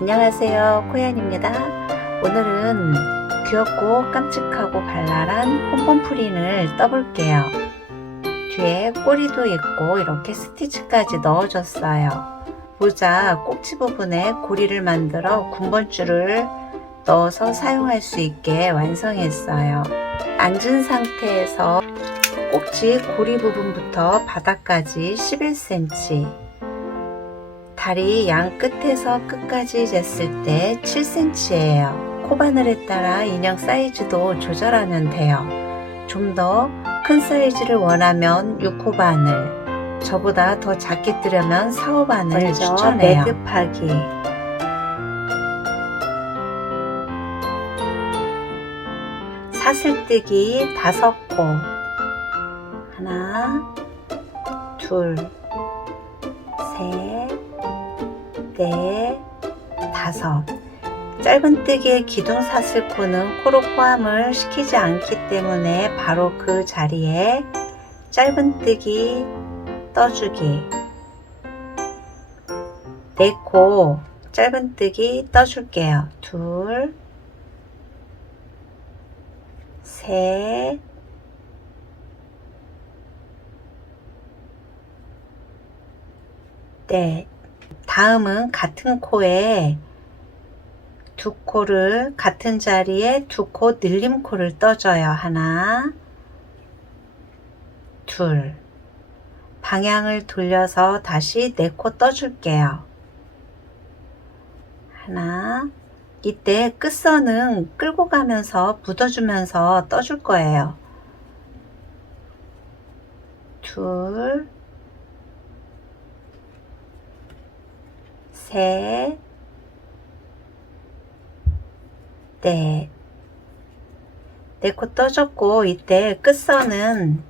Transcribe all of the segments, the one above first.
안녕하세요, 코얀입니다. 오늘은 귀엽고 깜찍하고 발랄한 폼폼프린을 떠볼게요. 뒤에 꼬리도 있고 이렇게 스티치까지 넣어줬어요. 모자 꼭지 부분에 고리를 만들어 군번줄을 넣어서 사용할 수 있게 완성했어요. 앉은 상태에서 꼭지 고리 부분부터 바닥까지 11cm, 다리 양 끝에서 끝까지 쟀을 때 7cm예요. 코바늘에 따라 인형 사이즈도 조절하면 돼요. 좀 더 큰 사이즈를 원하면 6코바늘, 저보다 더 작게 뜨려면 4호바늘 추천해요. 매듭하기, 사슬뜨기 5코, 하나, 둘, 셋, 넷, 다섯. 짧은뜨기의 기둥 사슬코는 코로 포함을 시키지 않기 때문에 바로 그 자리에 짧은뜨기 떠주기, 4코 짧은뜨기 떠줄게요. 둘, 셋, 넷. 다음은 같은 코에 2코를, 같은 자리에 2코 늘림코를 떠줘요. 하나, 둘. 방향을 돌려서 다시 4코 떠줄게요. 하나. 이때 끝선은 끌고 가면서 묻어주면서 떠줄 거예요. 둘, 셋, 넷. 4코 떠줬고, 이때 끝선은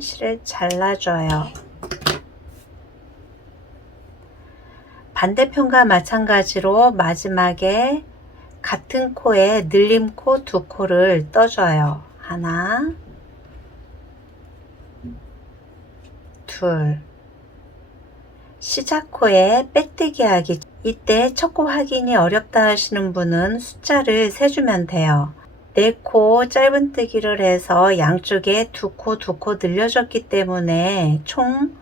실을 잘라줘요. 반대편과 마찬가지로 마지막에 같은 코에 늘림코 2코를 떠줘요. 하나, 둘. 시작코에 빼뜨기 하기. 이때 첫 코 확인이 어렵다 하시는 분은 숫자를 세주면 돼요. 4코 짧은뜨기를 해서 양쪽에 2코 2코 늘려줬기 때문에 총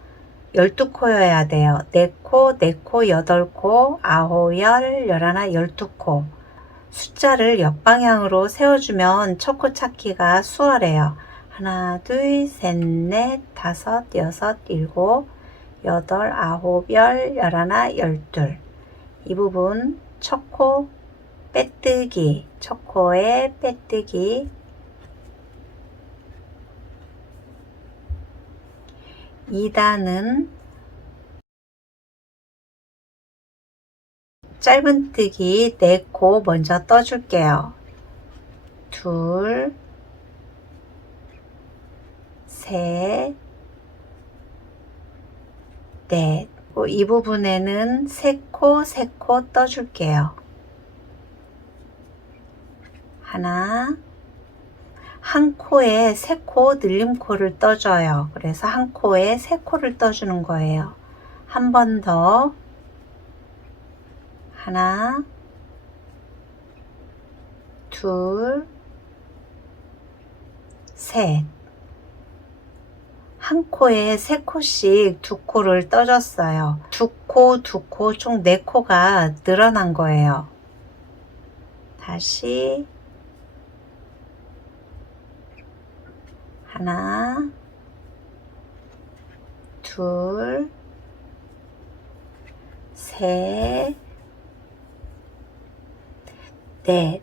12코여야 돼요. 4코 4코 8코 9, 10, 11, 12코. 숫자를 옆방향으로 세워주면 첫 코 찾기가 수월해요. 하나, 둘, 셋, 넷, 다섯, 여섯, 일곱, 여덟, 아홉, 열, 열하나, 열둘. 이 부분 첫 코 빼뜨기, 첫 코에 빼뜨기. 2단은 짧은뜨기 4코 먼저 떠줄게요. 둘, 셋, 넷. 이 부분에는 3코 3코 떠줄게요. 하나, 한 코에 3코 늘림코를 떠줘요. 그래서 한 코에 3코를 떠주는 거예요. 한 번 더. 하나, 둘, 셋. 한 코에 3코씩 2코를 떠줬어요. 2코, 2코, 총 4코가 늘어난 거예요. 다시 하나, 둘, 셋, 넷.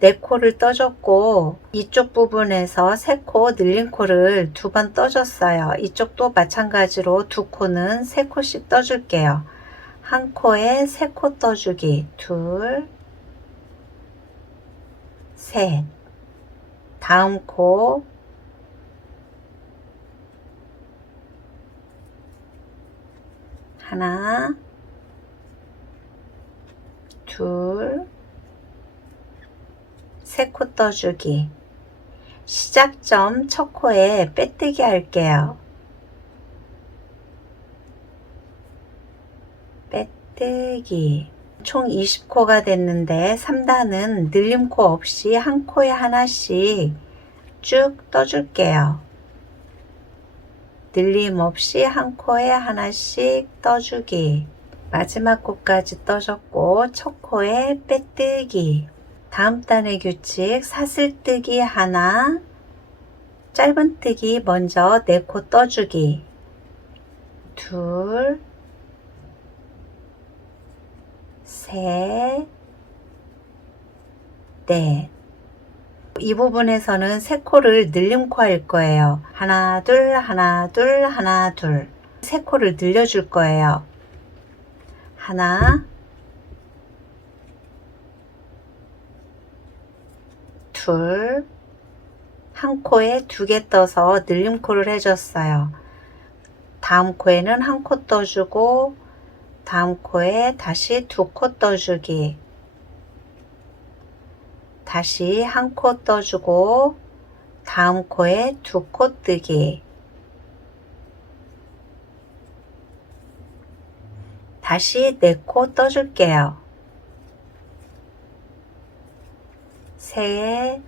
4코를 떠줬고, 이쪽 부분에서 3코 늘림코를 2번 떠줬어요. 이쪽도 마찬가지로 2코는 3코씩 떠줄게요. 한 코에 3코 떠주기. 둘, 셋. 다음 코 하나, 둘, 3코 떠주기. 시작점 첫 코에 빼뜨기 할게요. 빼뜨기. 총 20코가 됐는데 3단은 늘림코 없이 한 코에 하나씩 쭉 떠줄게요. 늘림 없이 한 코에 하나씩 떠주기. 마지막 코까지 떠줬고 첫 코에 빼뜨기. 다음 단의 규칙 사슬뜨기 하나, 짧은뜨기 먼저 4코 떠주기. 둘, 셋, 넷. 이 부분에서는 3코를 늘림코 할 거예요. 하나, 둘, 하나, 둘, 하나, 둘. 3코를 늘려줄 거예요. 하나, 둘, 한 코에 2개 떠서 늘림코를 해줬어요. 다음 코에는 한 코 떠주고 다음 코에 다시 2코 떠주기. 다시 한 코 떠주고 다음 코에 2코 뜨기. 다시 4코 떠줄게요. 셋,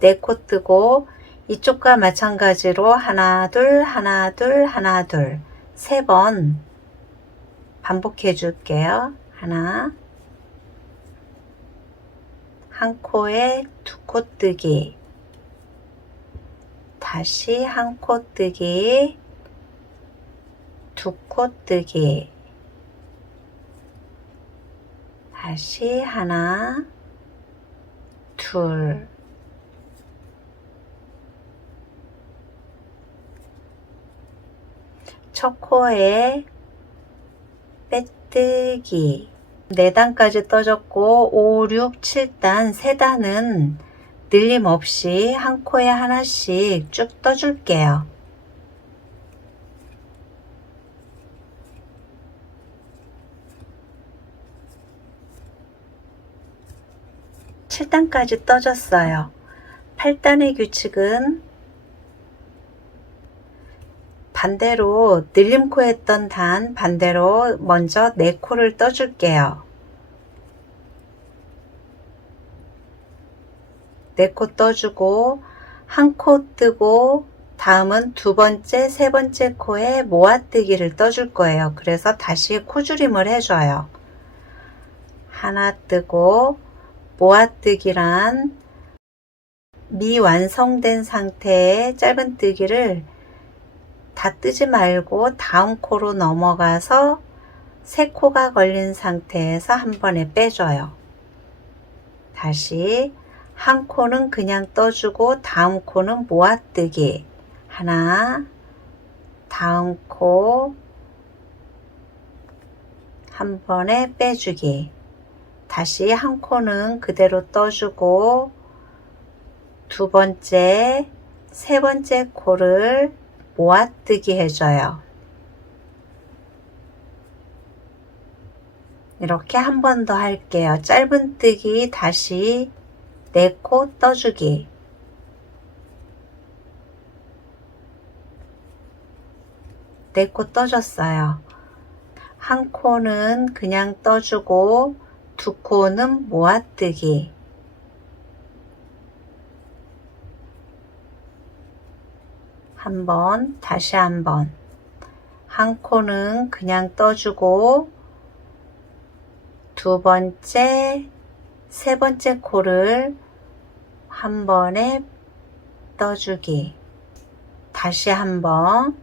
4코 뜨고 이쪽과 마찬가지로 하나, 둘, 하나, 둘, 하나, 둘 3번 반복해 줄게요. 하나, 한 코에 2코 뜨기, 다시 한 코 뜨기, 2코 뜨기, 다시 하나, 둘, 첫 코에 빼뜨기. 4단까지 떠줬고 5, 6, 7단 3단은 늘림 없이 한 코에 하나씩 쭉 떠줄게요. (7단까지) 떠줬어요. 8단의 규칙은 반대로 늘림코 했던 단 반대로 먼저 4코를 떠줄게요. 4코 떠주고 한 코 뜨고 다음은 2번째, 3번째 코에 모아뜨기를 떠줄 거예요. 그래서 다시 코줄임을 해줘요. 하나 뜨고 모아뜨기란 미완성된 상태의 짧은뜨기를 다 뜨지 말고 다음 코로 넘어가서 3코가 걸린 상태에서 한 번에 빼줘요. 다시 한 코는 그냥 떠주고 다음 코는 모아뜨기. 하나, 다음 코 한 번에 빼주기. 다시 한 코는 그대로 떠주고 2번째, 3번째 코를 모아뜨기 해줘요. 이렇게 한 번 더 할게요. 짧은뜨기 다시 4코 떠주기. 네 코 떠줬어요. 한 코는 그냥 떠주고 2코는 모아뜨기. 한 번, 다시 한 번. 한 코는 그냥 떠주고 2번째, 3번째 코를 한 번에 떠주기. 다시 한 번,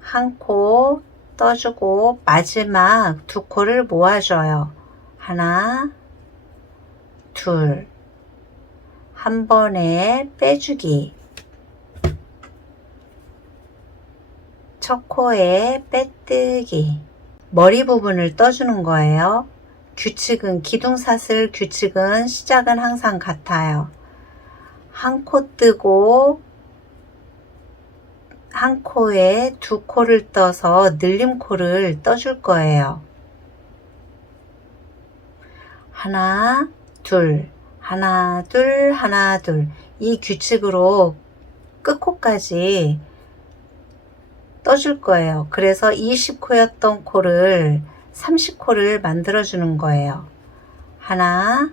한 코 떠주고 마지막 2코를 모아줘요. 하나, 둘. 한 번에 빼주기. 첫 코에 빼뜨기. 머리 부분을 떠주는 거예요. 규칙은 기둥사슬 규칙은 시작은 항상 같아요. 한 코 뜨고 한 코에 2코를 떠서 늘림코를 떠줄 거예요. 하나, 둘, 하나, 둘, 하나, 둘. 이 규칙으로 끝코까지 떠줄 거예요. 그래서 20코였던 코를 30코를 만들어 주는 거예요. 하나,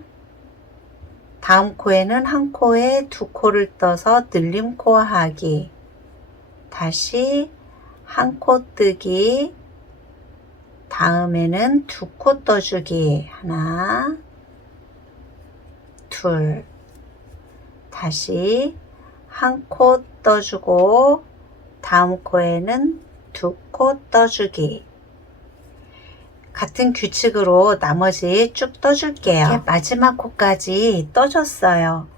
다음 코에는 한 코에 두 코를 떠서 늘림 코 하기, 다시 한 코 뜨기, 다음에는 두 코 떠주기, 하나, 둘, 다시 한 코 떠주고 다음 코에는 두 코 떠주기. 같은 규칙으로 나머지 쭉 떠줄게요. 이렇게 마지막 코까지 떠줬어요.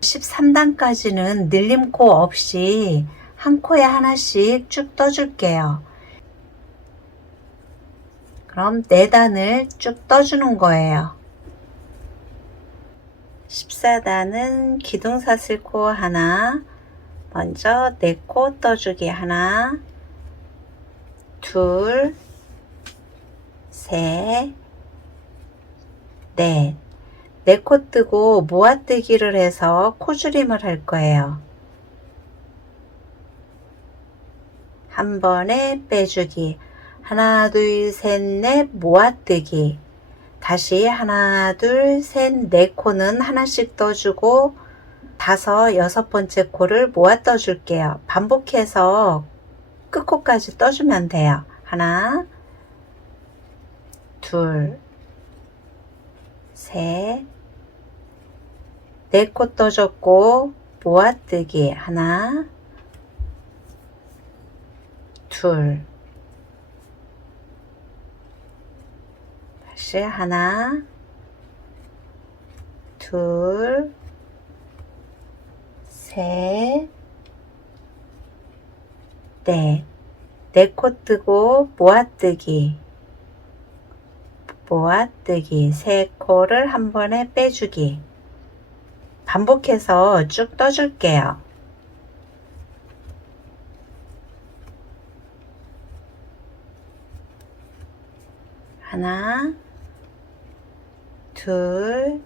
13단까지는 늘림 코 없이 한 코에 하나씩 쭉 떠줄게요. 그럼 4단을 쭉 떠주는 거예요. 14단은 기둥사슬코 하나, 먼저 4코 떠주기 하나, 둘, 셋, 넷. 4코 뜨고 모아뜨기를 해서 코줄임을 할 거예요. 한 번에 빼주기. 하나, 둘, 셋, 넷, 모아뜨기. 다시 하나, 둘, 셋, 4코는 하나씩 떠주고 5, 6번째 코를 모아 떠줄게요. 반복해서 끝코까지 떠주면 돼요. 하나, 둘, 셋, 4코 떠줬고 모아뜨기 하나, 둘, 다시 하나, 둘, 셋, 넷. 4코 뜨고 모아뜨기, 모아뜨기. 3코를 한 번에 빼주기. 반복해서 쭉 떠줄게요. 하나, 둘,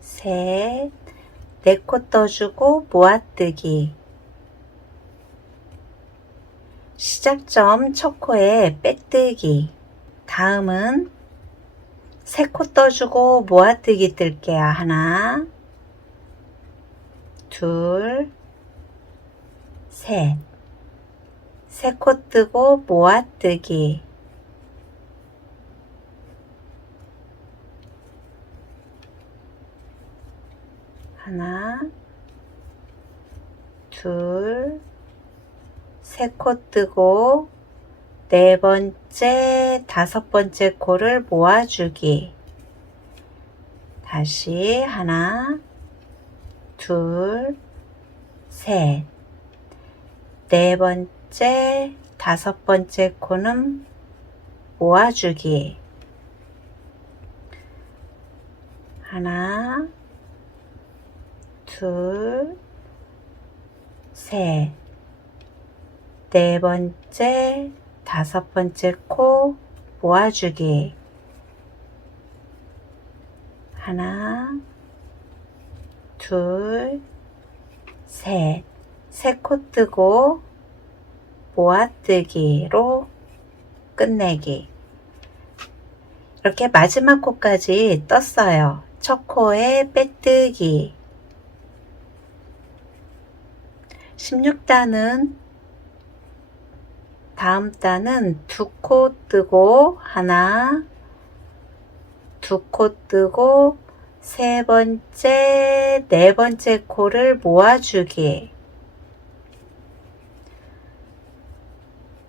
셋, 4코 떠주고 모아뜨기. 시작점 첫 코에 빼뜨기. 다음은 3코 떠주고 모아뜨기 뜰게요. 하나, 둘, 셋. 3코 뜨고 모아뜨기. 하나, 둘, 3코 뜨고 4번째, 5번째 코를 모아주기. 다시 하나, 둘, 셋. 4번째, 5번째 코는 모아주기. 하나, 둘, 셋. 4번째, 5번째 코 모아주기. 하나, 둘, 셋. 3코 뜨고 모아뜨기로 끝내기. 이렇게 마지막 코까지 떴어요. 첫 코에 빼뜨기. 16단은 다음 단은 2코 뜨고 하나, 2코 뜨고 3번째, 4번째 코를 모아주기.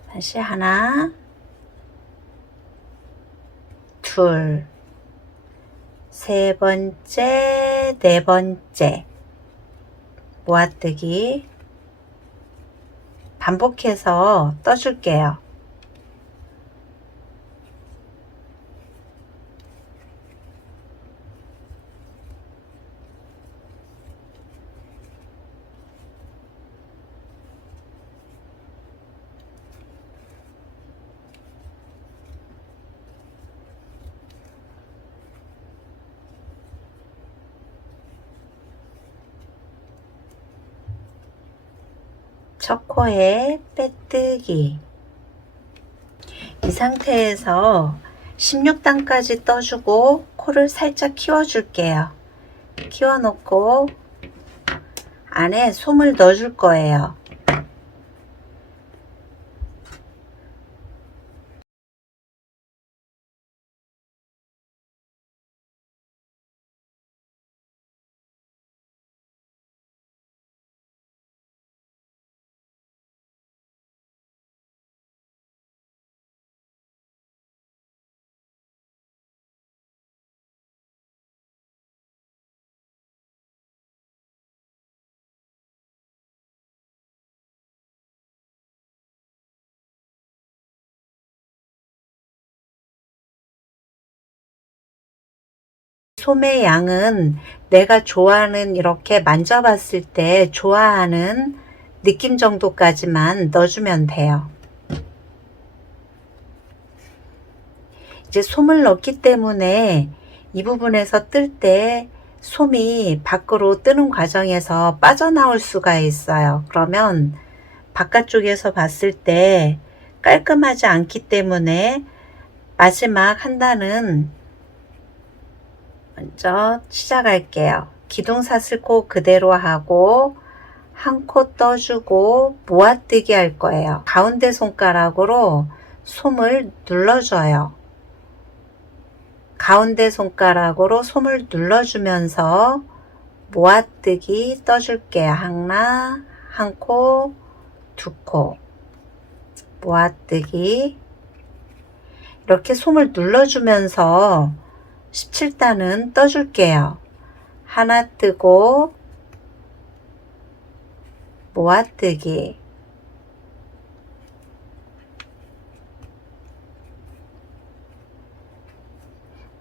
다시 하나, 둘, 3번째, 4번째 모아뜨기. 반복해서 떠줄게요. 첫 코에 빼뜨기. 이 상태에서 16단까지 떠주고 코를 살짝 키워줄게요. 키워놓고 안에 솜을 넣어줄 거예요. 솜의 양은 내가 좋아하는, 이렇게 만져봤을 때 좋아하는 느낌 정도까지만 넣어주면 돼요. 이제 솜을 넣기 때문에 이 부분에서 뜰 때 솜이 밖으로 뜨는 과정에서 빠져나올 수가 있어요. 그러면 바깥쪽에서 봤을 때 깔끔하지 않기 때문에 마지막 한 단은 먼저 시작할게요. 기둥사슬코 그대로 하고 한 코 떠주고 모아뜨기 할 거예요. 가운데 손가락으로 솜을 눌러줘요. 가운데 손가락으로 솜을 눌러주면서 모아뜨기 떠줄게요. 하나, 한 코, 두 코, 모아뜨기. 이렇게 솜을 눌러주면서 17단은 떠줄게요. 하나 뜨고 모아뜨기.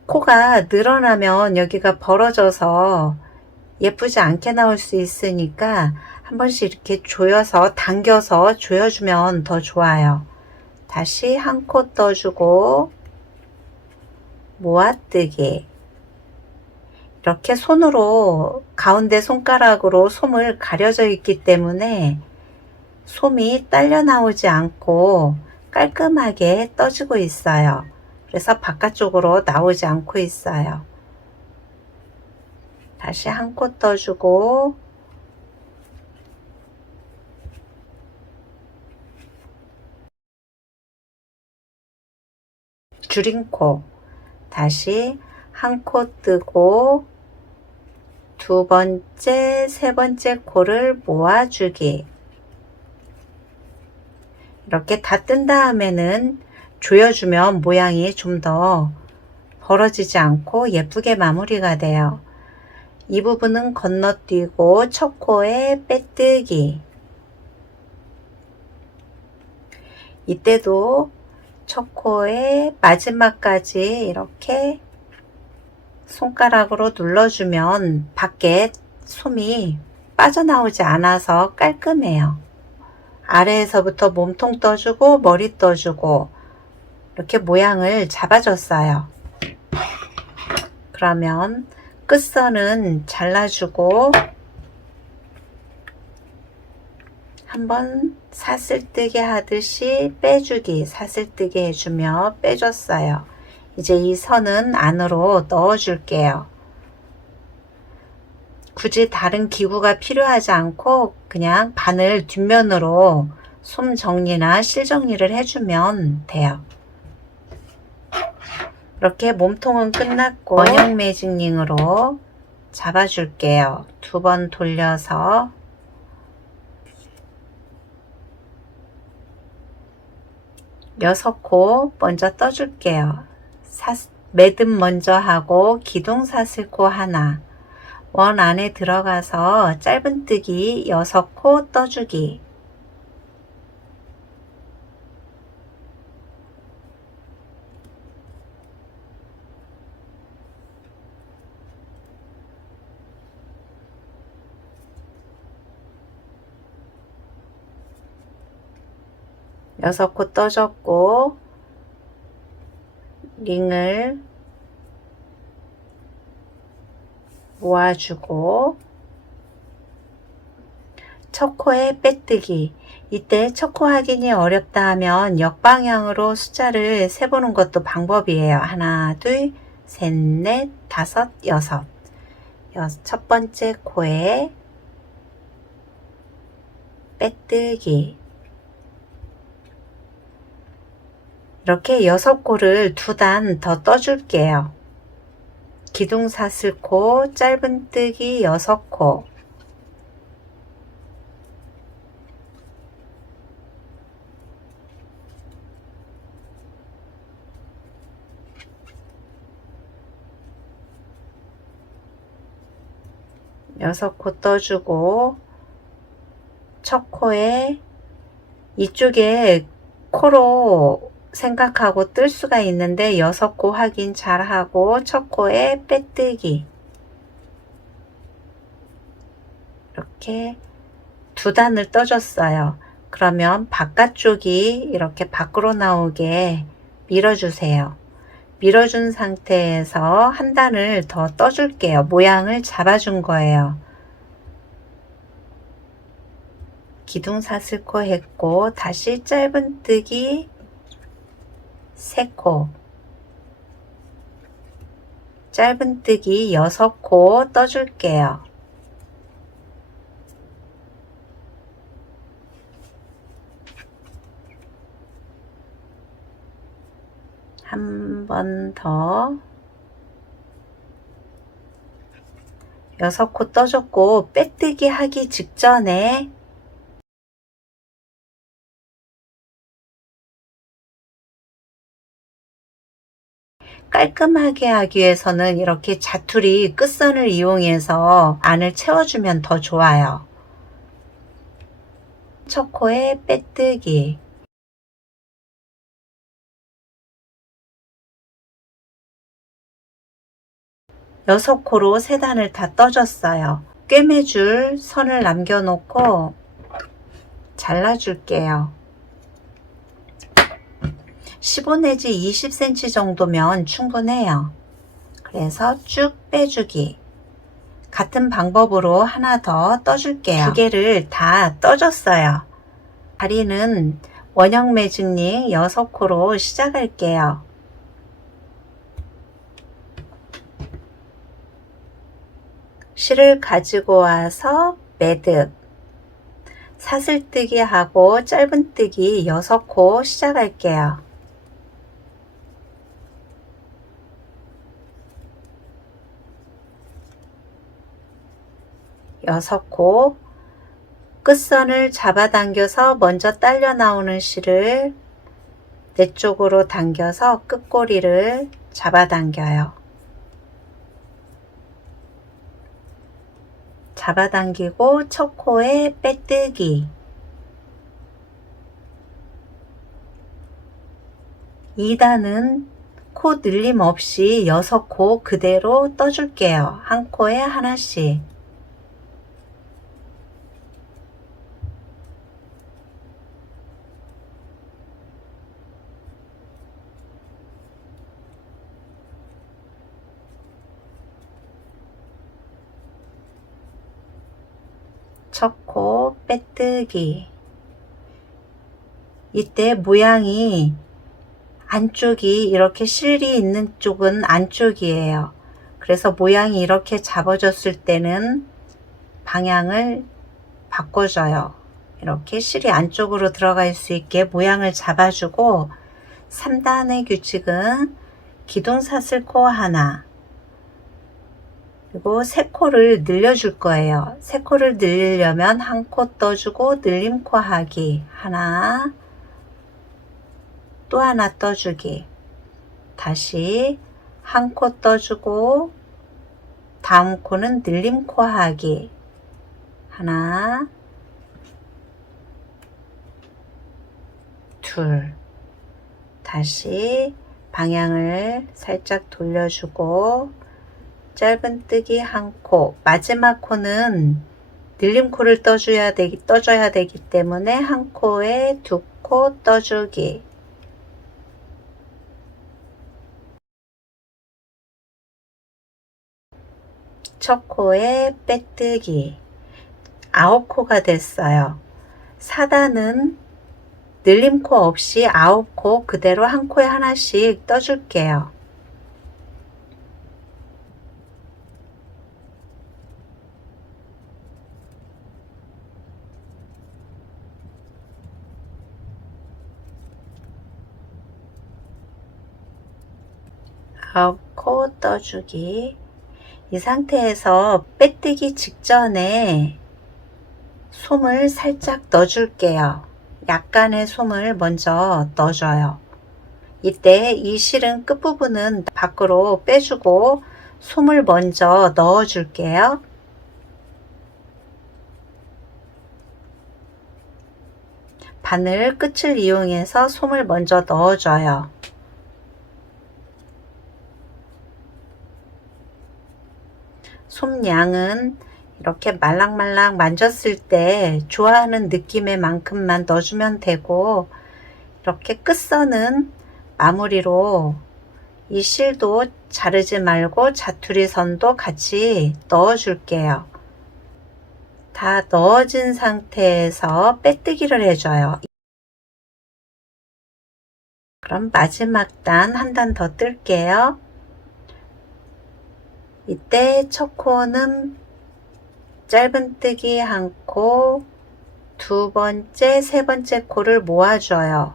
코가 늘어나면 여기가 벌어져서 예쁘지 않게 나올 수 있으니까 한 번씩 이렇게 조여서 당겨서 조여주면 더 좋아요. 다시 한 코 떠주고 모아뜨기. 이렇게 손으로 가운데 손가락으로 솜을 가려져 있기 때문에 솜이 딸려 나오지 않고 깔끔하게 떠지고 있어요. 그래서 바깥쪽으로 나오지 않고 있어요. 다시 한 코 떠주고 줄인 코, 다시 한 코 뜨고 두 번째, 세 번째 코를 모아주기. 이렇게 다 뜬 다음에는 조여주면 모양이 좀 더 벌어지지 않고 예쁘게 마무리가 돼요. 이 부분은 건너뛰고 첫 코에 빼뜨기. 이때도 첫 코에 마지막까지 이렇게 손가락으로 눌러주면 밖에 솜이 빠져나오지 않아서 깔끔해요. 아래에서부터 몸통 떠주고 머리 떠주고 이렇게 모양을 잡아줬어요. 그러면 끝선은 잘라주고 한번 사슬뜨기 하듯이 빼주기, 사슬뜨기 해주며 빼줬어요. 이제 이 선은 안으로 넣어 줄게요. 굳이 다른 기구가 필요하지 않고 그냥 바늘 뒷면으로 솜 정리나 실 정리를 해주면 돼요. 이렇게 몸통은 끝났고 원형 매직링으로 잡아줄게요. 두 번 돌려서 여섯 코 먼저 떠줄게요. 매듭 먼저 하고 기둥사슬코 하나, 원 안에 들어가서 짧은뜨기 6코 떠주기. 여섯 코 떠줬고 링을 모아주고 첫 코에 빼뜨기. 이때 첫 코 확인이 어렵다 하면 역방향으로 숫자를 세보는 것도 방법이에요. 하나, 둘, 셋, 넷, 다섯, 여섯. 첫 번째 코에 빼뜨기. 이렇게 6코를 2단 더 떠줄게요. 기둥사슬코, 짧은뜨기 6코. 여섯 코 떠주고 첫 코에 이쪽에 코로 생각하고 뜰 수가 있는데 6코 확인 잘 하고 첫 코에 빼뜨기. 이렇게 2단을 떠줬어요. 그러면 바깥쪽이 이렇게 밖으로 나오게 밀어주세요. 밀어준 상태에서 한 단을 더 떠줄게요. 모양을 잡아준 거예요. 기둥사슬코 했고 다시 짧은뜨기 3코, 짧은뜨기 6코 떠줄게요. 한 번 더 6코 떠줬고 빼뜨기 하기 직전에 깔끔하게 하기 위해서는 이렇게 자투리 끝선을 이용해서 안을 채워주면 더 좋아요. 첫 코에 빼뜨기. 6코로 3단을 다 떠줬어요. 꿰매줄 선을 남겨놓고 잘라줄게요. 15 내지 20cm 정도면 충분해요. 그래서 쭉 빼주기. 같은 방법으로 하나 더 떠줄게요. 2개를 다 떠줬어요. 다리는 원형 매직링 6코로 시작할게요. 실을 가지고 와서 매듭, 사슬뜨기 하고 짧은뜨기 6코 시작할게요. 6코 끝선을 잡아당겨서 먼저 딸려 나오는 실을 내 쪽으로 당겨서 끝꼬리를 잡아당겨요. 잡아당기고 첫 코에 빼뜨기. 2단은 코 늘림 없이 6코 그대로 떠줄게요. 한 코에 하나씩. 첫 코 빼뜨기. 이때 모양이 안쪽이 이렇게 실이 있는 쪽은 안쪽이에요. 그래서 모양이 이렇게 잡아줬을 때는 방향을 바꿔줘요. 이렇게 실이 안쪽으로 들어갈 수 있게 모양을 잡아주고 3단의 규칙은 기둥사슬코 하나, 그리고 3코를 늘려줄 거예요. 3코를 늘리려면 한 코 떠주고 늘림코 하기. 하나, 또 하나 떠주기. 다시 한 코 떠주고 다음 코는 늘림코 하기. 하나, 둘. 다시 방향을 살짝 돌려주고 짧은뜨기 한 코, 마지막 코는 늘림코를 떠줘야 되기 때문에 한 코에 2코 떠주기. 첫 코에 빼뜨기. 9코가 됐어요. 4단은 늘림코 없이 9코 그대로 한 코에 하나씩 떠줄게요. 아홉 코 떠주기. 이 상태에서 빼뜨기 직전에 솜을 살짝 넣어줄게요. 약간의 솜을 먼저 넣어줘요. 이때 이 실은 끝부분은 밖으로 빼주고 솜을 먼저 넣어줄게요. 바늘 끝을 이용해서 솜을 먼저 넣어줘요. 솜양은 이렇게 말랑말랑 만졌을 때 좋아하는 느낌의 만큼만 넣어주면 되고, 이렇게 끝선은 마무리로 이 실도 자르지 말고 자투리 선도 같이 넣어 줄게요. 다 넣어진 상태에서 빼뜨기를 해줘요. 그럼 마지막 단 한 단 더 뜰게요. 이때 첫 코는 짧은뜨기 한 코, 두 번째, 세 번째 코를 모아줘요.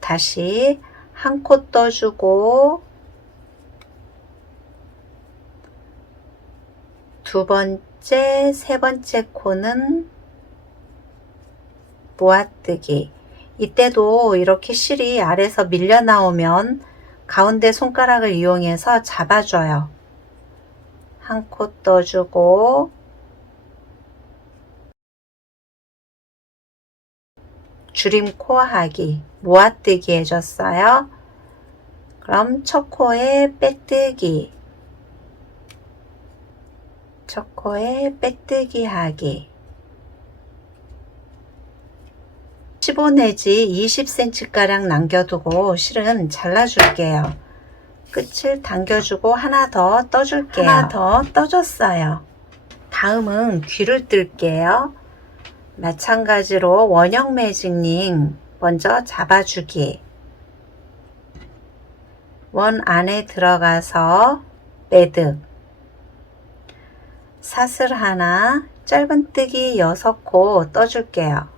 다시 한 코 떠주고 두 번째, 세 번째 코는 모아뜨기. 이때도 이렇게 실이 아래서 밀려 나오면 가운데 손가락을 이용해서 잡아줘요. 한 코 떠주고 줄임코 하기, 모아뜨기 해줬어요. 그럼 첫 코에 빼뜨기, 첫 코에 빼뜨기 하기. 15 내지 20cm 가량 남겨두고 실은 잘라줄게요. 끝을 당겨주고 하나 더 떠줄게요. 하나 더 떠줬어요. 다음은 귀를 뜰게요. 마찬가지로 원형 매직링 먼저 잡아주기. 원 안에 들어가서 매듭, 사슬 하나, 짧은뜨기 6코 떠줄게요.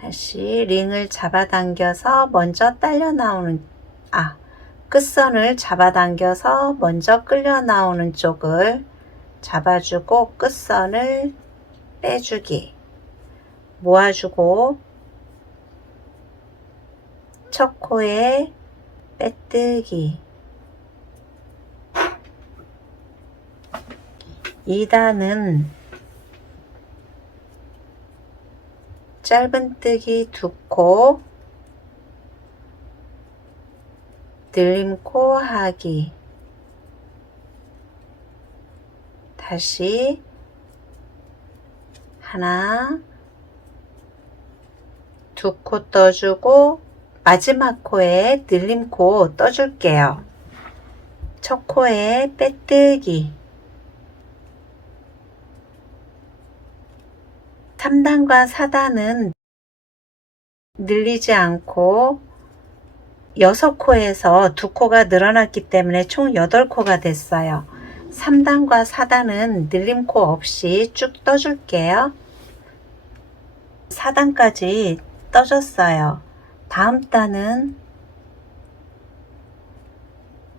다시 링을 잡아당겨서 먼저 딸려 나오는 끝선을 잡아당겨서 먼저 끌려 나오는 쪽을 잡아주고 끝선을 빼주기, 모아주고 첫 코에 빼뜨기. 2단은 짧은뜨기 2코, 늘림코 하기. 다시 하나, 2코 떠주고 마지막 코에 늘림코 떠줄게요. 첫 코에 빼뜨기. 3단과 4단은 늘리지 않고 6코에서 2코가 늘어났기 때문에 총 8코가 됐어요. 3단과 4단은 늘림코 없이 쭉 떠줄게요. 4단까지 떠줬어요. 다음 단은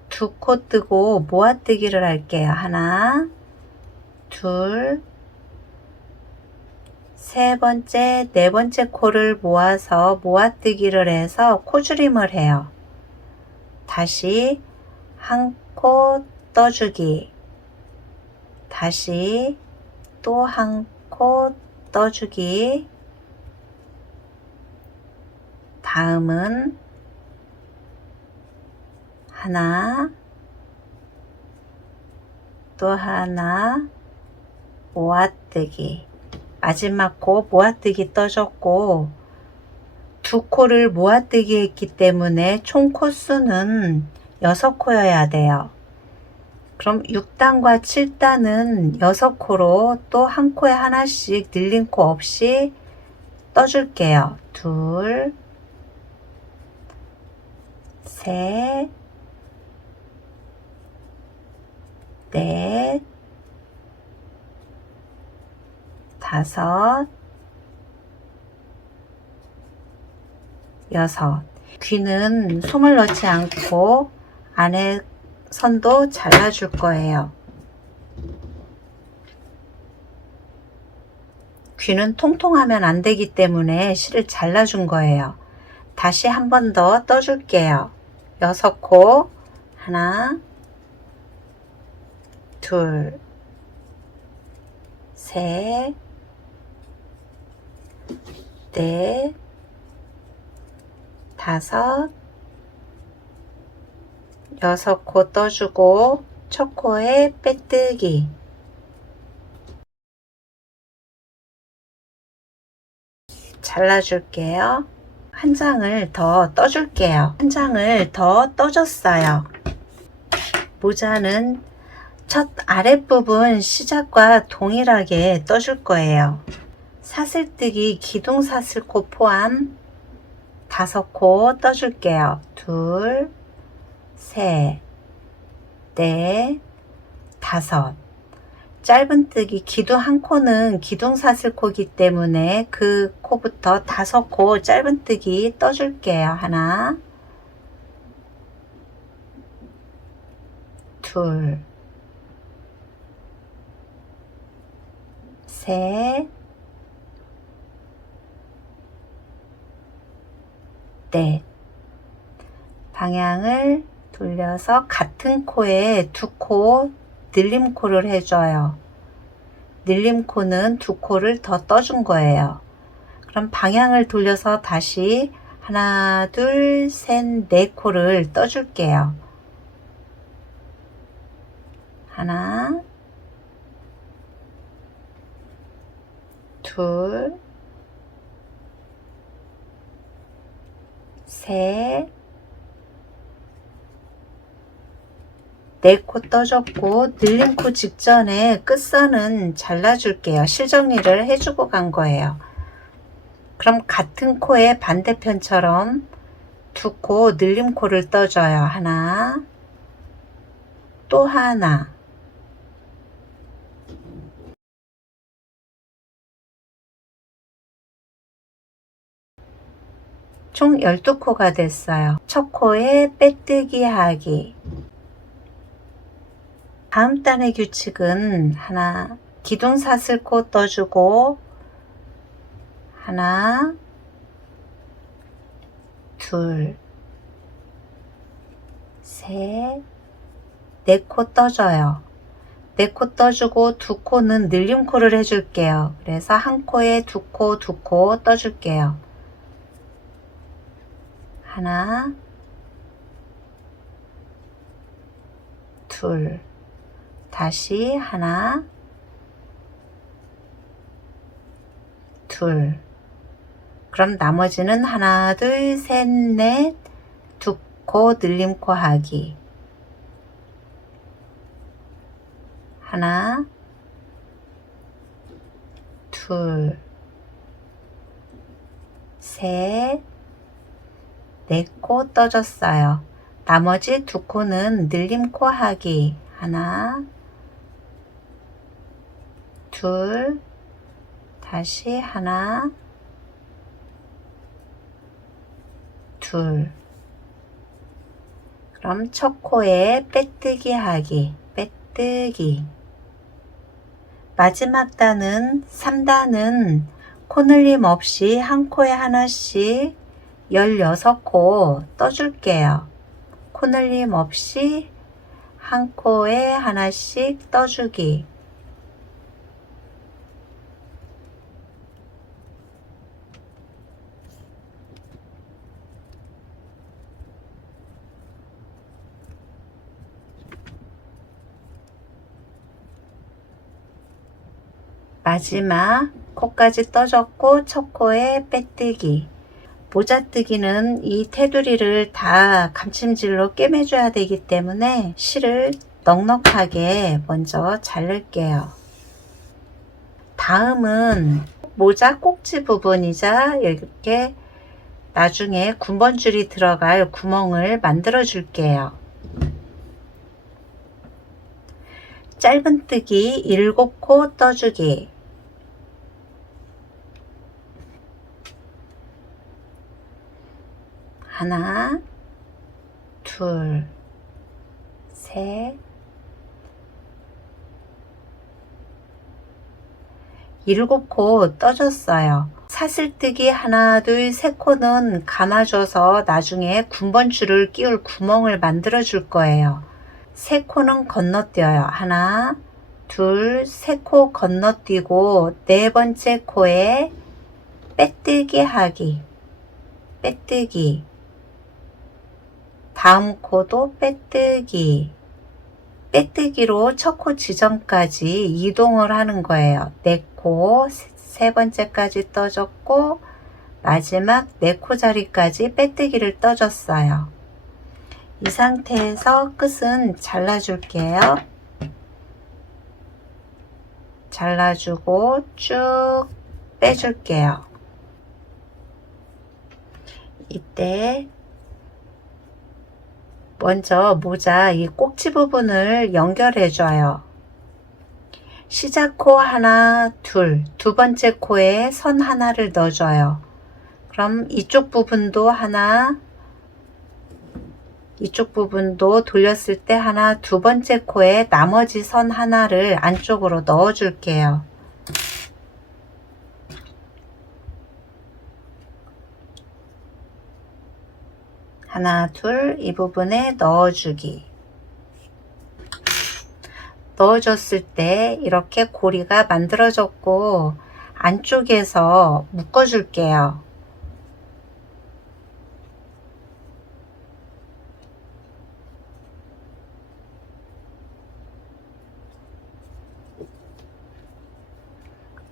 2코 뜨고 모아뜨기를 할게요. 하나, 둘, 세 번째, 네 번째 코를 모아서 모아뜨기를 해서 코줄임을 해요. 다시 한 코 떠주기, 다시 또 한 코 떠주기. 다음은 하나, 또 하나, 모아뜨기. 마지막 코 모아뜨기 떠줬고 두 코를 모아뜨기 했기 때문에 총 코수는 6코여야 돼요. 그럼 6단과 7단은 6코로 또 한 코에 하나씩 늘린 코 없이 떠줄게요. 둘, 셋, 넷, 다섯, 여섯. 귀는 솜을 넣지 않고 안에 선도 잘라줄 거예요. 귀는 통통하면 안 되기 때문에 실을 잘라준 거예요. 다시 한 번 더 떠줄게요. 6코. 하나, 둘, 셋, 넷, 다섯, 6코 떠주고 첫 코에 빼뜨기. 잘라줄게요. 한 장을 더 떠줄게요. 한 장을 더 떠줬어요. 모자는 첫 아랫부분 시작과 동일하게 떠줄 거예요. 사슬뜨기 기둥사슬코 포함 5코 떠줄게요. 둘, 셋, 넷, 다섯. 짧은뜨기 기둥 한 코는 기둥사슬코기 때문에 그 코부터 5코 짧은뜨기 떠줄게요. 하나, 둘, 셋, 넷. 방향을 돌려서 같은 코에 2코 늘림코를 해줘요. 늘림코는 2코를 더 떠준 거예요. 그럼 방향을 돌려서 다시 하나, 둘, 셋, 4코를 떠줄게요. 하나, 둘, 셋, 4코 떠줬고 늘림코 직전에 끝선은 잘라줄게요. 실정리를 해주고 간 거예요. 그럼 같은 코의 반대편처럼 2코 늘림코를 떠줘요. 하나, 또 하나. 총 12코가 됐어요. 첫 코에 빼뜨기 하기. 다음 단의 규칙은 하나, 기둥사슬코 떠주고 하나, 둘, 셋, 4코 떠줘요. 4코 떠주고 2코는 늘림코를 해줄게요. 그래서 한 코에 2코, 2코 떠줄게요. 하나, 둘, 다시 하나, 둘. 그럼 나머지는 하나, 둘, 셋, 넷, 2코 늘림코 하기. 하나, 둘, 셋, 4코 떠줬어요. 나머지 2코는 늘림코 하기. 하나, 둘, 다시 하나, 둘. 그럼 첫 코에 빼뜨기 하기. 빼뜨기. 마지막 단은 3단은 코늘림 없이 한 코에 하나씩 16코 떠줄게요. 코늘림 없이 한 코에 하나씩 떠주기. 마지막 코까지 떠줬고 첫 코에 빼뜨기. 모자뜨기는 이 테두리를 다 감침질로 꿰매줘야 되기 때문에 실을 넉넉하게 먼저 자를게요. 다음은 모자 꼭지 부분이자 이렇게 나중에 군번줄이 들어갈 구멍을 만들어 줄게요. 짧은뜨기 7코 떠주기. 하나, 둘, 셋, 7코 떠줬어요. 사슬뜨기 하나, 둘, 세 코는 감아줘서 나중에 군번줄을 끼울 구멍을 만들어 줄 거예요. 세 코는 건너뛰어요. 하나, 둘, 세 코 건너뛰고 네 번째 코에 빼뜨기 하기. 빼뜨기. 다음 코도 빼뜨기. 빼뜨기로 첫 코 지점까지 이동을 하는 거예요. 네 코, 세 번째까지 떠줬고 마지막 네 코 자리까지 빼뜨기를 떠줬어요. 이 상태에서 끝은 잘라줄게요. 잘라주고 쭉 빼줄게요. 이때 먼저 모자 이 꼭지 부분을 연결해줘요. 시작코 하나, 둘, 두 번째 코에 선 하나를 넣어줘요. 그럼 이쪽 부분도 하나, 이쪽 부분도 돌렸을 때 하나, 두 번째 코에 나머지 선 하나를 안쪽으로 넣어 줄게요. 하나, 둘, 이 부분에 넣어주기. 넣어줬을 때 이렇게 고리가 만들어졌고 안쪽에서 묶어줄게요.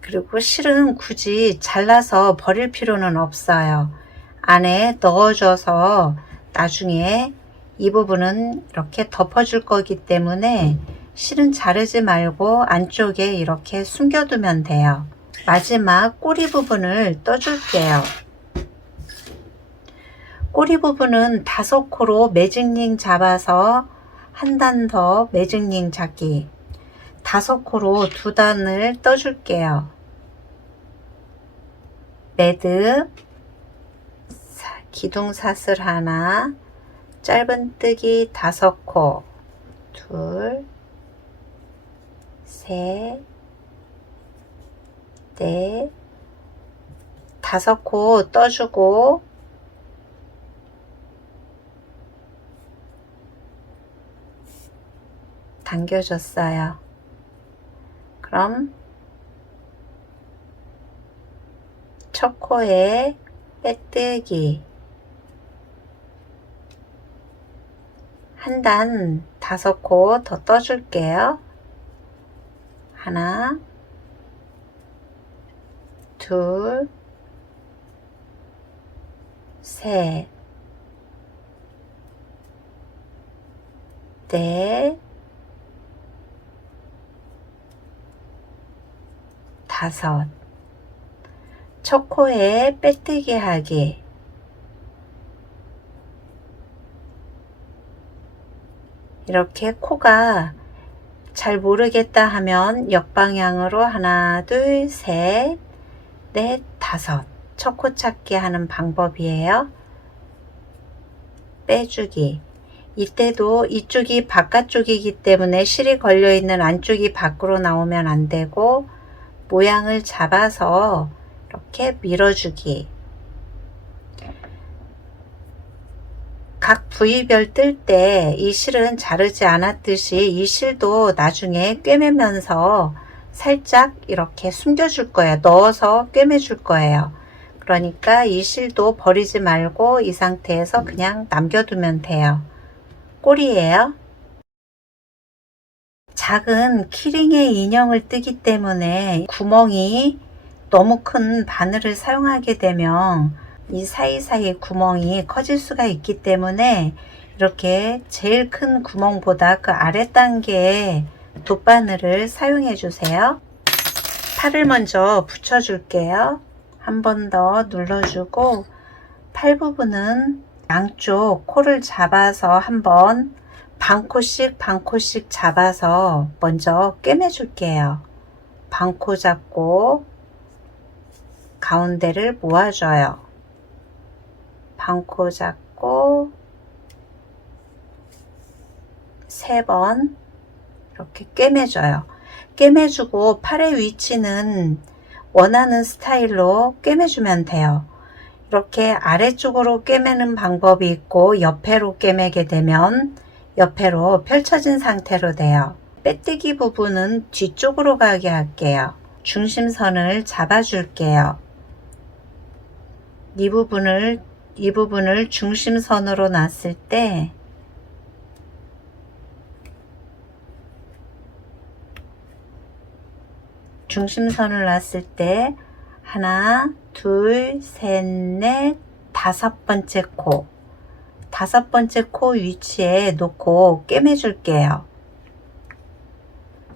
그리고 실은 굳이 잘라서 버릴 필요는 없어요. 안에 넣어줘서 나중에 이 부분은 이렇게 덮어줄 거기 때문에 실은 자르지 말고 안쪽에 이렇게 숨겨두면 돼요. 마지막 꼬리 부분을 떠줄게요. 꼬리 부분은 5코로 매직링 잡아서 한 단 더 매직링 잡기. 5코로 2단을 떠줄게요. 매듭, 기둥사슬 하나, 짧은뜨기 5코, 둘, 셋, 넷, 5코 떠주고 당겨줬어요. 그럼 첫 코에 빼뜨기 한 단 5코 더 떠줄게요. 하나, 둘, 셋, 넷, 5. 첫 코에 빼뜨기 하기. 이렇게 코가 잘 모르겠다 하면 역방향으로 하나, 둘, 셋, 넷, 5. 첫 코 찾기 하는 방법이에요. 빼주기. 이때도 이쪽이 바깥쪽이기 때문에 실이 걸려있는 안쪽이 밖으로 나오면 안 되고 모양을 잡아서 이렇게 밀어주기. 각 부위별 뜰 때 이 실은 자르지 않았듯이 이 실도 나중에 꿰매면서 살짝 이렇게 숨겨줄 거예요. 넣어서 꿰매줄 거예요. 그러니까 이 실도 버리지 말고 이 상태에서 그냥 남겨두면 돼요. 꼬리예요. 작은 키링의 인형을 뜨기 때문에 구멍이 너무 큰 바늘을 사용하게 되면 이 사이사이 구멍이 커질 수가 있기 때문에 이렇게 제일 큰 구멍보다 그 아래 단계에 돗바늘을 사용해 주세요. 팔을 먼저 붙여 줄게요. 한 번 더 눌러주고 팔 부분은 양쪽 코를 잡아서 한번 반코씩 잡아서 먼저 꿰매 줄게요. 반코 잡고 가운데를 모아줘요. 반코 잡고 3번 이렇게 꿰매줘요. 꿰매주고 팔의 위치는 원하는 스타일로 꿰매주면 돼요. 이렇게 아래쪽으로 꿰매는 방법이 있고 옆에로 꿰매게 되면 옆에로 펼쳐진 상태로 돼요. 빼뜨기 부분은 뒤쪽으로 가게 할게요. 중심선을 잡아 줄게요. 이 부분을 중심선으로 놨을 때 하나, 둘, 셋, 넷, 5번째 코. 5번째 코 위치에 놓고 꿰매 줄게요.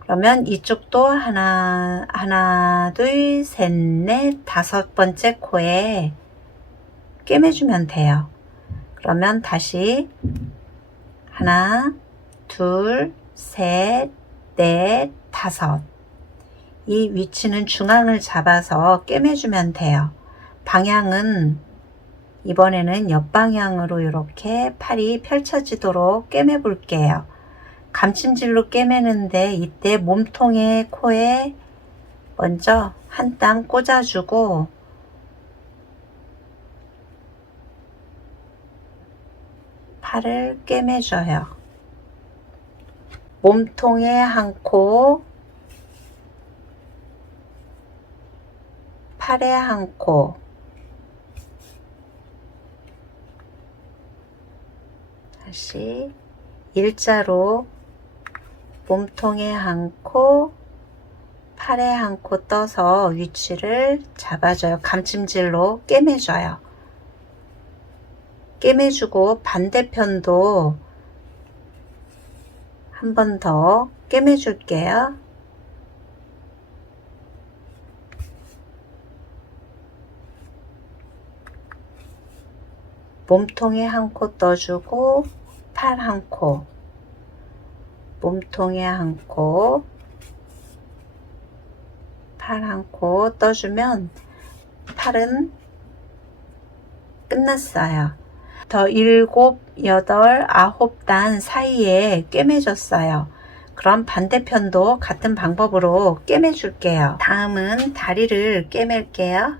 그러면 이쪽도 하나, 둘, 셋, 넷, 5번째 코에 꿰매 주면 돼요. 그러면 다시 하나, 둘, 셋, 넷, 5. 이 위치는 중앙을 잡아서 꿰매 주면 돼요. 방향은 이번에는 옆방향으로 이렇게 팔이 펼쳐지도록 꿰매 볼게요. 감침질로 꿰매는데 이때 몸통에 코에 먼저 한 땀 꽂아주고 팔을 꿰매줘요. 몸통에 한 코, 팔에 한 코, 다시 일자로 몸통에 한 코, 팔에 한 코 떠서 위치를 잡아줘요. 감침질로 꿰매줘요. 꿰매주고 반대편도 한 번 더 꿰매줄게요. 몸통에 한 코 떠주고 팔 한 코, 몸통에 한 코, 팔 한 코 떠주면 팔은 끝났어요. 더 7, 8, 9단 사이에 꿰매줬어요. 그럼 반대편도 같은 방법으로 꿰매 줄게요. 다음은 다리를 꿰맬게요.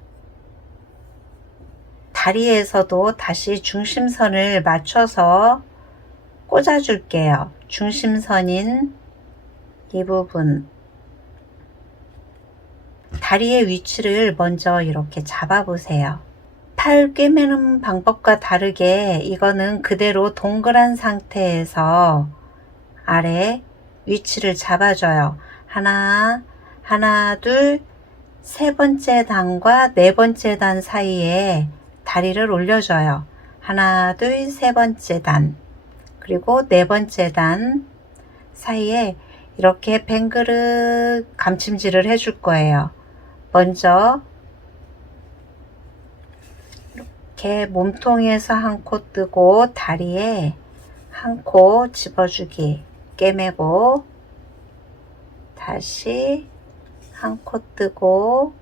다리에서도 다시 중심선을 맞춰서 꽂아 줄게요. 중심선인 이 부분, 다리의 위치를 먼저 이렇게 잡아 보세요. 팔 꿰매는 방법과 다르게 이거는 그대로 동그란 상태에서 아래 위치를 잡아줘요. 하나, 둘, 3번째 단과 4번째 단 사이에 다리를 올려줘요. 하나, 둘, 3번째 단, 그리고 4번째 단 사이에 이렇게 뱅그릇 감침질을 해줄 거예요. 먼저 이렇게 몸통에서 한 코 뜨고 다리에 한 코 집어주기, 꿰매고 다시 한 코 뜨고,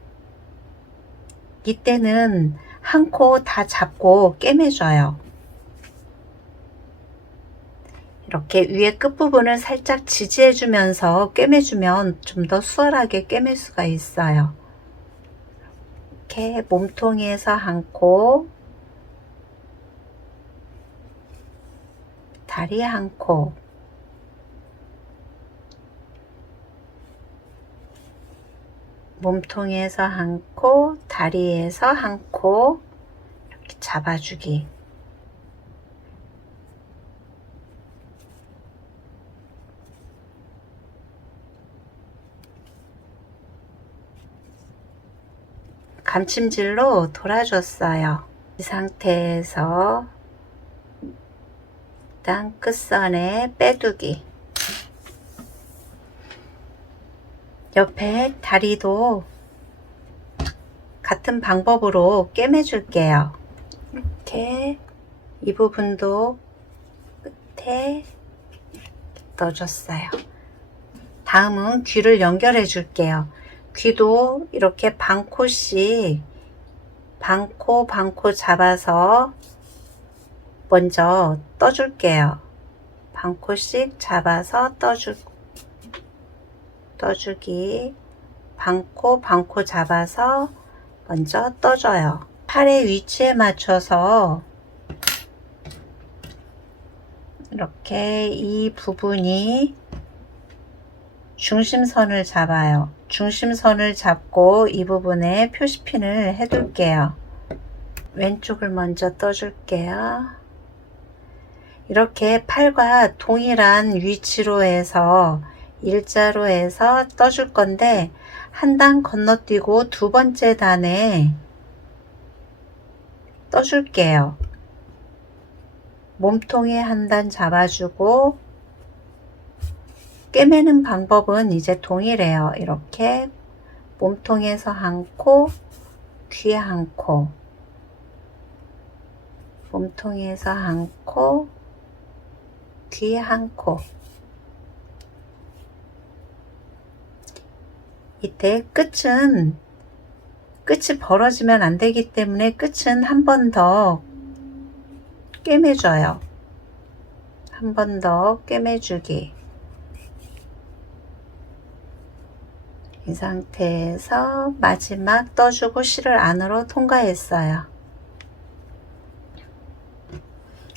이때는 한 코 다 잡고 꿰매줘요. 이렇게 위에 끝부분을 살짝 지지해 주면서 꿰매주면 좀 더 수월하게 꿰맬 수가 있어요. 이렇게 몸통에서 한 코, 다리 한 코, 몸통에서 한 코, 다리에서 한 코 이렇게 잡아주기. 감침질로 돌아줬어요. 이 상태에서 일단 끝선에 빼두기. 옆에 다리도 같은 방법으로 꿰매줄게요. 이렇게 이 부분도 끝에 넣어줬어요. 다음은 귀를 연결해 줄게요. 귀도 이렇게 반코씩 반코 잡아서 먼저 떠줄게요. 반코씩 잡아서 떠주기. 반코 잡아서 먼저 떠줘요. 팔의 위치에 맞춰서 이렇게 이 부분이 중심선을 잡아요. 중심선을 잡고 이 부분에 표시핀을 해둘게요. 왼쪽을 먼저 떠줄게요. 이렇게 팔과 동일한 위치로 해서 일자로 해서 떠줄 건데 한 단 건너뛰고 두 번째 단에 떠줄게요. 몸통에 한 단 잡아주고 꿰매는 방법은 이제 동일해요. 이렇게 몸통에서 한 코, 귀에 한 코, 몸통에서 한 코, 귀에 한 코. 이때 끝이 벌어지면 안 되기 때문에 끝은 한 번 더 꿰매줘요. 한 번 더 꿰매주기. 이 상태에서 마지막 떠주고 실을 안으로 통과했어요.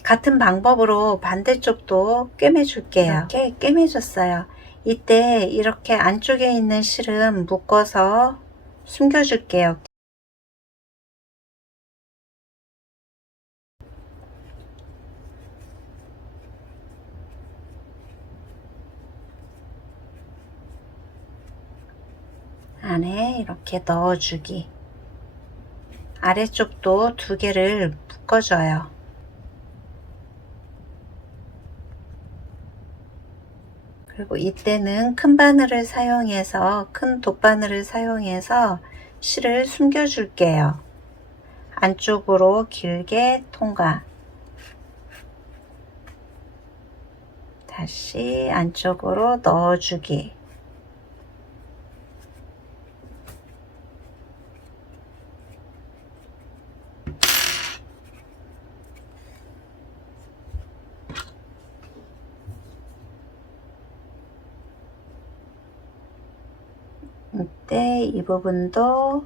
같은 방법으로 반대쪽도 꿰매줄게요. 이렇게 꿰매줬어요. 이때 이렇게 안쪽에 있는 실은 묶어서 숨겨줄게요. 안에 이렇게 넣어주기. 아래쪽도 두 개를 묶어줘요. 그리고 이때는 큰 바늘을 사용해서 큰 돗바늘을 사용해서 실을 숨겨 줄게요. 안쪽으로 길게 통과. 다시 안쪽으로 넣어주기. 이때 이 부분도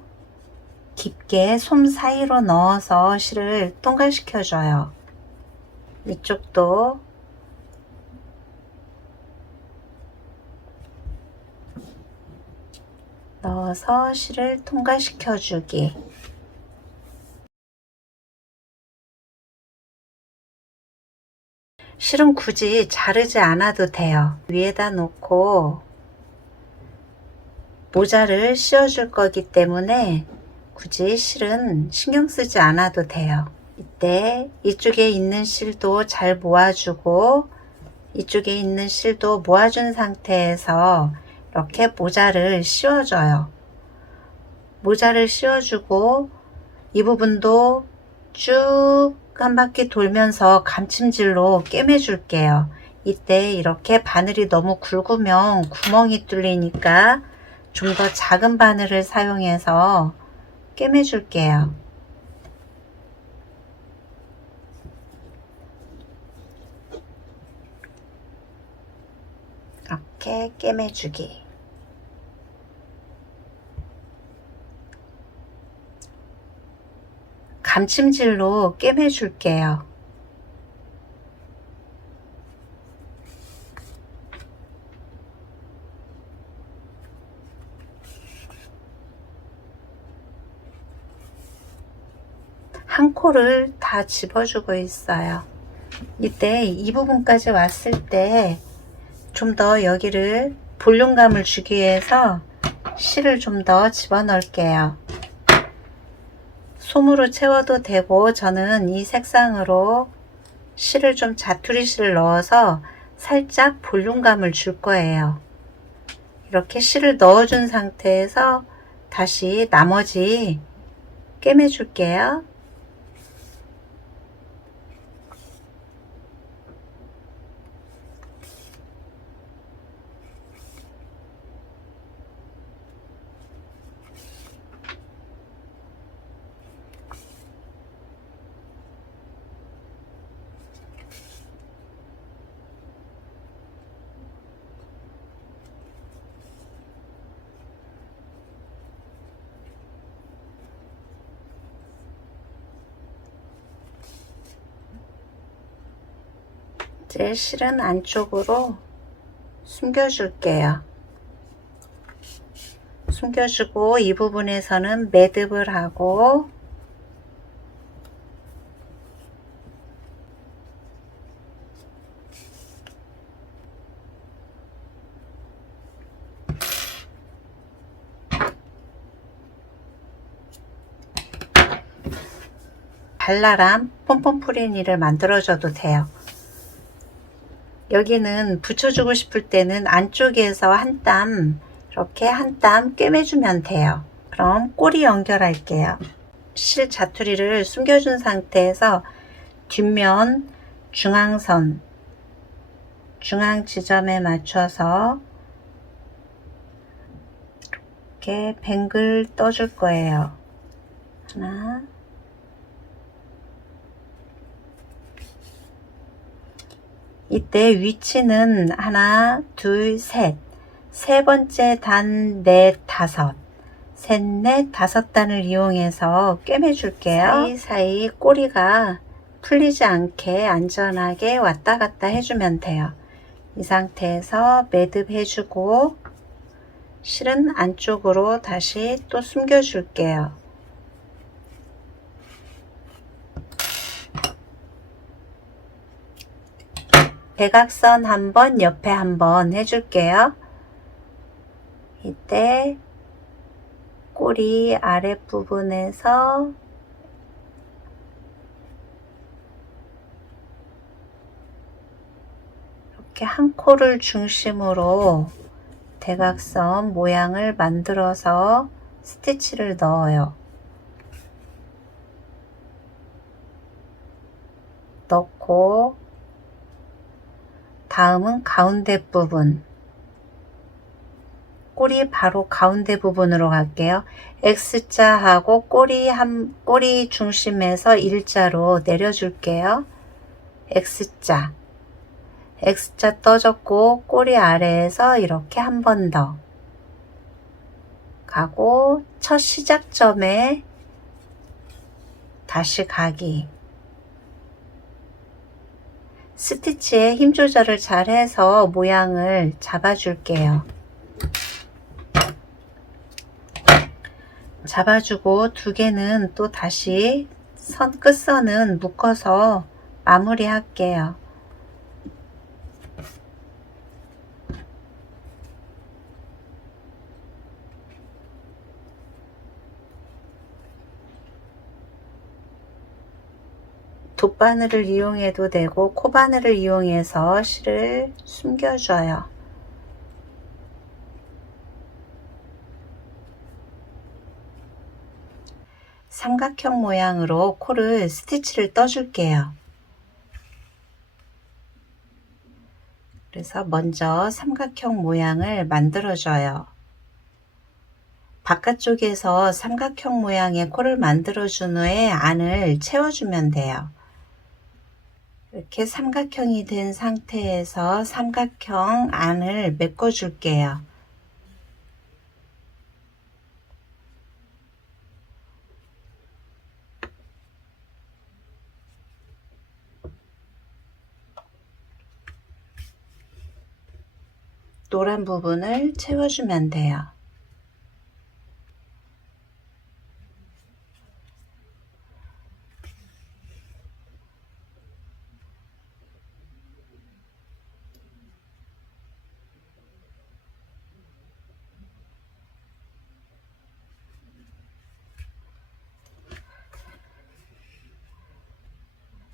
깊게 솜 사이로 넣어서 실을 통과시켜 줘요. 이쪽도 넣어서 실을 통과시켜 주기. 실은 굳이 자르지 않아도 돼요. 위에다 놓고 모자를 씌워 줄 거기 때문에 굳이 실은 신경 쓰지 않아도 돼요. 이때 이쪽에 있는 실도 잘 모아주고 이쪽에 있는 실도 모아준 상태에서 이렇게 모자를 씌워줘요. 모자를 씌워주고 이 부분도 쭉 한 바퀴 돌면서 감침질로 꿰매줄게요. 이때 이렇게 바늘이 너무 굵으면 구멍이 뚫리니까 좀 더 작은 바늘을 사용해서 꿰매줄게요. 이렇게 꿰매주기. 감침질로 꿰매줄게요. 한 코를 다 집어주고 있어요. 이때 이 부분까지 왔을 때 좀 더 여기를 볼륨감을 주기 위해서 실을 좀 더 집어넣을게요. 솜으로 채워도 되고, 저는 이 색상으로 실을 좀 자투리 실을 넣어서 살짝 볼륨감을 줄 거예요. 이렇게 실을 넣어준 상태에서 다시 나머지 꿰매 줄게요. 이제 실은 안쪽으로 숨겨줄게요. 숨겨주고 이 부분에서는 매듭을 하고 발랄한 폼폼프리니를 만들어줘도 돼요. 여기는 붙여주고 싶을 때는 안쪽에서 한 땀, 이렇게 한 땀 꿰매주면 돼요. 그럼 꼬리 연결할게요. 실 자투리를 숨겨준 상태에서 뒷면 중앙선, 중앙 지점에 맞춰서 이렇게 뱅글 떠줄 거예요. 하나, 이때 위치는 하나, 둘, 셋, 세 번째 단, 넷, 다섯, 셋, 넷, 다섯 단을 이용해서 꿰매 줄게요. 사이사이 꼬리가 풀리지 않게 안전하게 왔다 갔다 해주면 돼요. 이 상태에서 매듭 해주고 실은 안쪽으로 다시 또 숨겨 줄게요. 대각선 한번, 옆에 한번 해줄게요. 이때 꼬리 아랫부분에서 이렇게 한 코를 중심으로 대각선 모양을 만들어서 스티치를 넣어요. 넣고 다음은 가운데 부분, 꼬리 바로 가운데 부분으로 갈게요. X자하고 꼬리 중심에서 일자로 내려줄게요. X자 떠줬고 꼬리 아래에서 이렇게 한 번 더 가고 첫 시작점에 다시 가기. 스티치에 힘 조절을 잘 해서 모양을 잡아줄게요. 잡아주고 두 개는 또 다시 끝선은 묶어서 마무리 할게요. 돗바늘을 이용해도 되고 코바늘을 이용해서 실을 숨겨줘요. 삼각형 모양으로 코를 스티치를 떠줄게요. 그래서 먼저 삼각형 모양을 만들어줘요. 바깥쪽에서 삼각형 모양의 코를 만들어준 후에 안을 채워주면 돼요. 이렇게 삼각형이 된 상태에서 삼각형 안을 메꿔 줄게요. 노란 부분을 채워주면 돼요.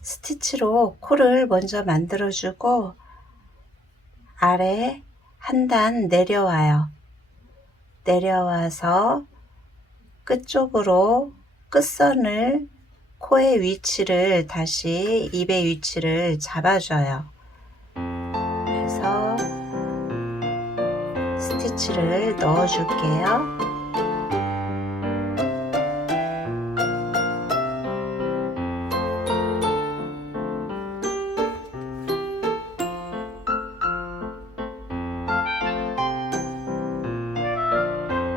스티치로 코를 먼저 만들어주고 아래 한 단 내려와요. 내려와서 끝쪽으로 끝선을 코의 위치를 다시 입의 위치를 잡아줘요. 그래서 스티치를 넣어줄게요.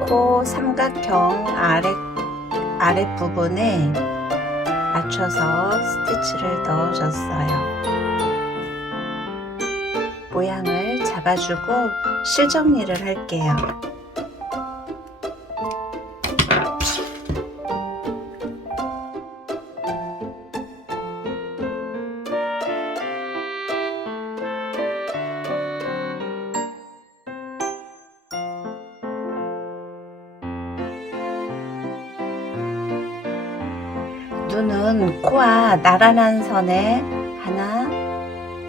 코 삼각형 아랫부분에 맞춰서 스티치를 넣어줬어요. 모양을 잡아주고 실 정리를 할게요. 눈은 코와 나란한 선에 하나,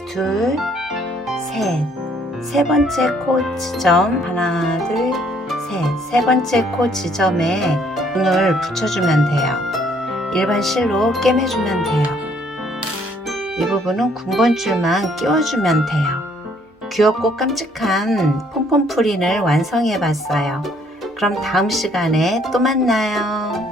둘, 셋. 세 번째 코 지점 하나, 둘, 셋. 세 번째 코 지점에 눈을 붙여주면 돼요. 일반 실로 꿰매주면 돼요. 이 부분은 군번줄만 끼워주면 돼요. 귀엽고 깜찍한 폼폼 프린을 완성해 봤어요. 그럼 다음 시간에 또 만나요.